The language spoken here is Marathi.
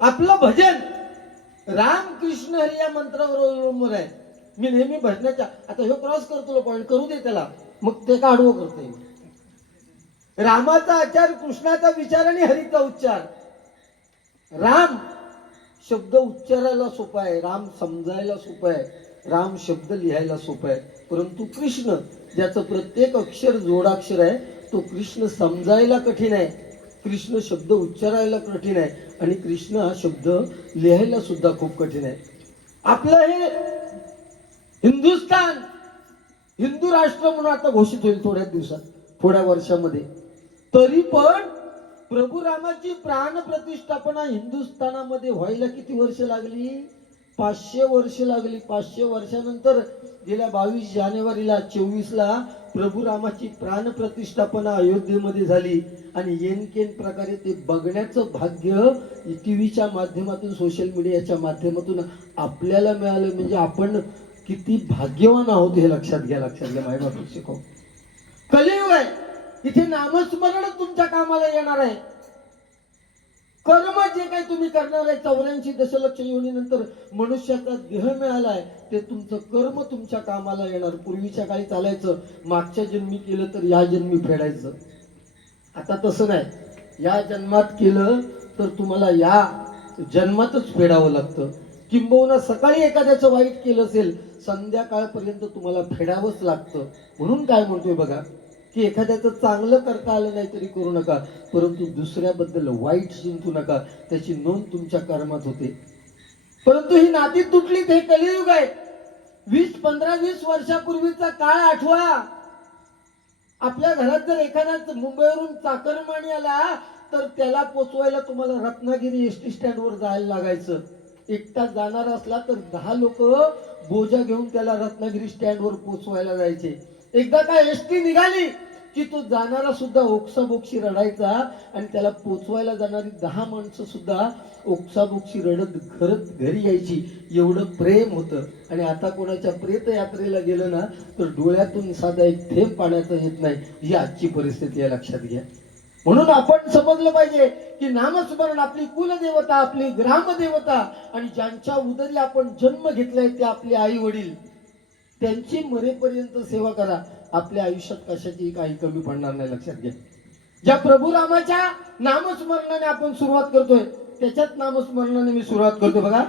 आपलं भजन राम कृष्ण हरी या मंत्रावर अवलंबून आहे. मी नेहमी भजनाच्या आता हे क्रॉस करतो पॉईंट करू दे त्याला, मग ते का आडवं करतोय. रामाचा आचार, कृष्णाचा विचार आणि हरीचा उच्चार. राम शब्द उच्चारायला सोपा आहे, राम समजायला सोपा आहे, राम शब्द लिहायला सोपा आहे. परंतु कृष्ण ज्याचं प्रत्येक अक्षर जोडाक्षर आहे, तो कृष्ण समजायला कठीण आहे, कृष्ण शब्द उच्चारायला कठीण आहे, आणि कृष्ण हा शब्द लिहायला सुद्धा खूप कठीण आहे. आपलं हे हिंदुस्थान हिंदू राष्ट्र म्हणून आता घोषित होईल थोड्या दिवसात, थोड्या वर्षामध्ये. तरी पण प्रभू रामाची प्राण प्रतिष्ठापना हिंदुस्थानामध्ये व्हायला किती वर्ष लागली? 500 वर्ष लागली. 500 वर्षानंतर गेल्या 22 जानेवारीला 24ला प्रभू रामाची प्राण प्रतिष्ठापना अयोध्येमध्ये झाली. आणि येनकेन प्रकारे ते बघण्याचं भाग्य टीव्हीच्या माध्यमातून, सोशल मीडियाच्या माध्यमातून आपल्याला मिळालं. म्हणजे आपण किती भाग्यवान आहोत हे लक्षात घ्या, लक्षात घ्या. मायबाप शिकव. कलियुग आहे, इथे नामस्मरण तुमच्या कामाला येणार आहे. कर्म जे काही तुम्ही करणार आहे, 84 दशलक्ष योनीनंतर मनुष्याचा देह मिळालाय, ते तुमचं कर्म तुमच्या कामाला येणार. पूर्वीच्या काळी चालायचं, मागच्या जन्मी केलं तर या जन्मी फेडायचं. आता तसं नाही, या जन्मात केलं तर तुम्हाला या जन्मातच फेडावं लागतं. किंबहुना सकाळी एखाद्याचं वाईट केलं असेल, संध्याकाळपर्यंत तुम्हाला फेडावंच लागतं. म्हणून काय म्हणतोय बघा, की एखाद्याचं चांगलं करता आलं नाही तरी करू नका, परंतु दुसऱ्याबद्दल वाईट चिंतू नका, त्याची नोंद तुमच्या कर्मात होते. परंतु ही नाती तुटली, हे कलियुग आहे. 15-20 वर्षापूर्वीचा काळ आठवा. आपल्या घरात जर एखादा मुंबईवरून चाकरमानी आला, तर त्याला पोचवायला तुम्हाला रत्नागिरी एसटी स्टँडवर जायला लागायचं. एकटा जाणार असला तर 10 लोक बोजा घेऊन त्याला रत्नागिरी स्टँडवर पोचवायला जायचे. एकदा काय एसटी निघाली की तो जाणारा सुद्धा ओक्साबोक्षी रडायचा, आणि त्याला पोचवायला जाणारी 10 माणसं सुद्धा ओक्साबोक्षी रडत घरी यायची. एवढं प्रेम होतं. आणि आता कोणाच्या प्रेत यात्रेला गेलं ना, तर डोळ्यातून साधा एक थेंब पाण्याचा येत नाही. ही आजची परिस्थिती आहे, लक्षात घ्या. म्हणून आपण समजलं पाहिजे की नामस्मरण आपली कुलदेवता, आपली ग्रामदेवता, आणि ज्यांच्या उदरी आपण जन्म घेतलाय ते आपले आई वडील, त्यांची मरेपर्यंत सेवा करा. आपल्या आयुष्यात कशाची काही कमी पडणार नाही, लक्षात घ्या. ज्या प्रभू रामाच्या नामस्मरणाने आपण सुरुवात करतोय, त्याच्याच नामस्मरणाने मी सुरुवात करतो बघा.